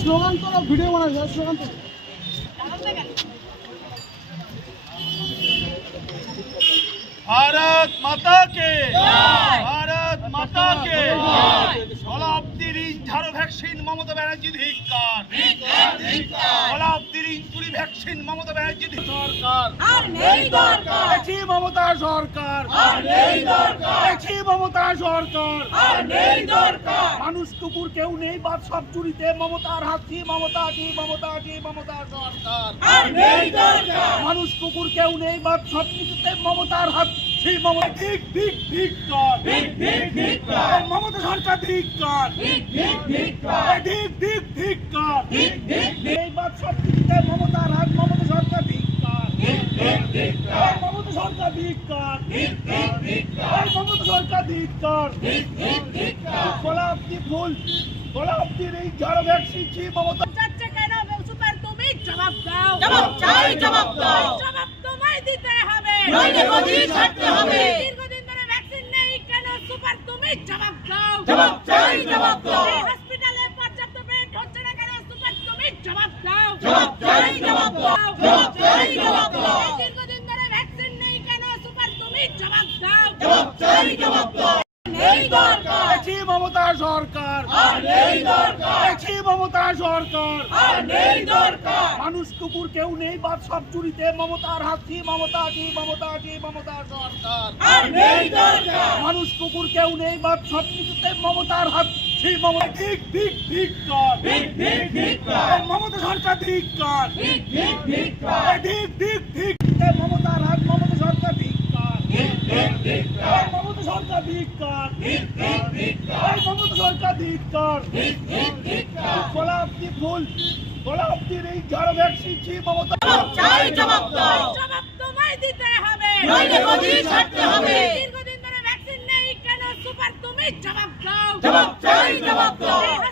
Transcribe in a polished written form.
slogan তো video বানাই যায় স্লোগান তো भारत माता के भारत माता के শতাব্দীর ঝাড়ো ভ্যাকসিন মমতা ব্যানার্জি ধিক্কার শতাব্দীর চুরি ভ্যাকসিন মমতা ব্যানার্জি সরকার আর নেই দরকার দেখি মমতা সরকার আর নেই দরকার দেখি মমতা সরকার আর নেই দরকার মানুষ কুকুর কেউ নেই বাদ সব চুরিতে মমতার হাতি মমতা কি মমতা কি মমতা সরকার আর নেই দরকার মানুষ কুকুর কেউ নেই বাদ সব কিছুতে মমতার হাত সেই মমতা ঠিক ঠিক ঠিক কর ঠিক ঠিক ঠিক কর মমতা সরকার ঠিক কর ঠিক ঠিক ঠিক কর ঠিক ঠিক ঠিক কর ঠিক ঠিক এই বাদ সব কিছুতে মমতার হাত মমতা সরকার ঠিক কর ঠিক ঠিক ঠিক কর মমতা সরকার ঠিক কর ঠিক ঠিক ঠিক কর মমতা সরকার ঠিক কর ঠিক ঠিক ঠিক কর গোলাপি ফুল গোলাপটির এই ঝাড়ো ভ্যাকসিন মমতা যাচ্ছে কেন সুপার তুমি জবাব দাও জবাব চাই জবাব দাও জবাব তোমায় দিতে হবে নইলে গদি ছাড়তে হবে দীর্ঘদিন ধরে ভ্যাকসিন নেই কেন সুপার তুমি জবাব দাও জবাব চাই জবাব দাও হসপিটালে পর্যাপ্ত বেড হচ্ছে না কেন সুপার তুমি জবাব দাও জবাব চাই জবাব দাও জবাব চাই জবাব দাও দীর্ঘদিন ধরে ভ্যাকসিন নেই কেন সুপার তুমি জবাব দাও জবাব চাই জবাব দাও নেই দরকার দেখি মমতা সরকার আর নেই দরকার দেখি মমতা সরকার আর নেই দরকার মানুষ কুকুর কেউ নেই বাদ সব চুরিতে মমতার হাতি মমতা কি মমতা কি মমতা সরকার আর নেই দরকার মানুষ কুকুর কেউ নেই বাদ সব কিছুতে মমতার হাত সেই মমতা ঠিক ঠিক ঠিক কর ঠিক ঠিক ঠিক কর মমতা সরকার ঠিক কর ঠিক ঠিক ঠিক কর ঠিক ঠিক ঠিক মমতার হাত মমতা সরকার ঠিক কর ঠিক ঠিক ঠিক কর মমতা সরকার ঠিক কর ঠিক ঠিক ঠিক কর মমতা সরকার ঠিক কর ঠিক ঠিক ঠিক কর গোলাপি ফুল গোলাপটির এই ঝাড়ো ভ্যাকসিন মমতা জবাব চাই জবাব দাও জবাব তোমায় দিতে হবে নইলে গদি ছাড়তে হবে দীর্ঘদিন ধরে ভ্যাকসিন নেই কেন সুপার তুমি জবাব দাও জবাব চাই জবাব দাও